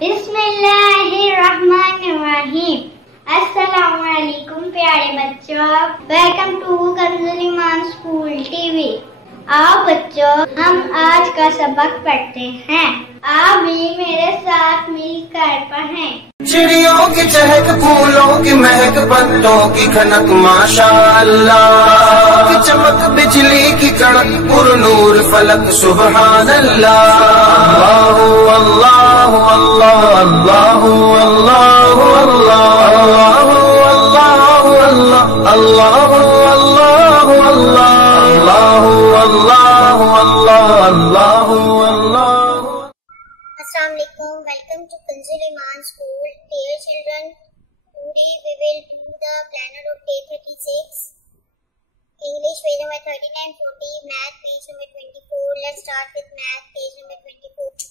بسم اللہ الرحمن الرحیم۔ السلام علیکم پیارے بچوں، ویلکم ٹو کنزل ایمان اسکول ٹی وی۔ آؤ بچوں ہم آج کا سبق پڑھتے ہیں، آپ بھی میرے ساتھ مل کر پڑھیں۔ چڑیوں کی چہک، پھولوں کی مہک، پتوں کی کھنک، ماشاءاللہ کی چمک، بجلی کی کڑک، پر نور فلک، سبحان اللہ۔ اللہ اللہ اللہ اللہ اللہ اللہ اللہ اللہ۔ Assalamu alaikum, welcome to Kanzul Iman School. Dear children, today we will do the planner of day 36. English page number 39, 40, Math page number 24. Let's start with Math page number 24.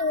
2,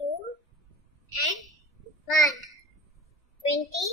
2 and 1, 21।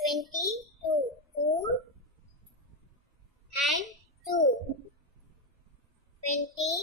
22, 2 and 2, 22।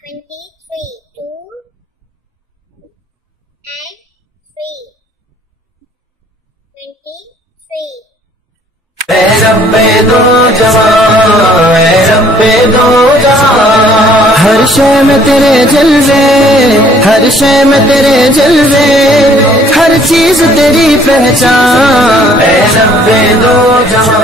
23, 2 and 3, 23। اے ربے دو جہاں، اے ربے دو جہاں، ہر شے میں تیرے جلوے، ہر شے میں تیرے جلوے، ہر چیز تیری پہچان۔ اے ربے دو جہاں،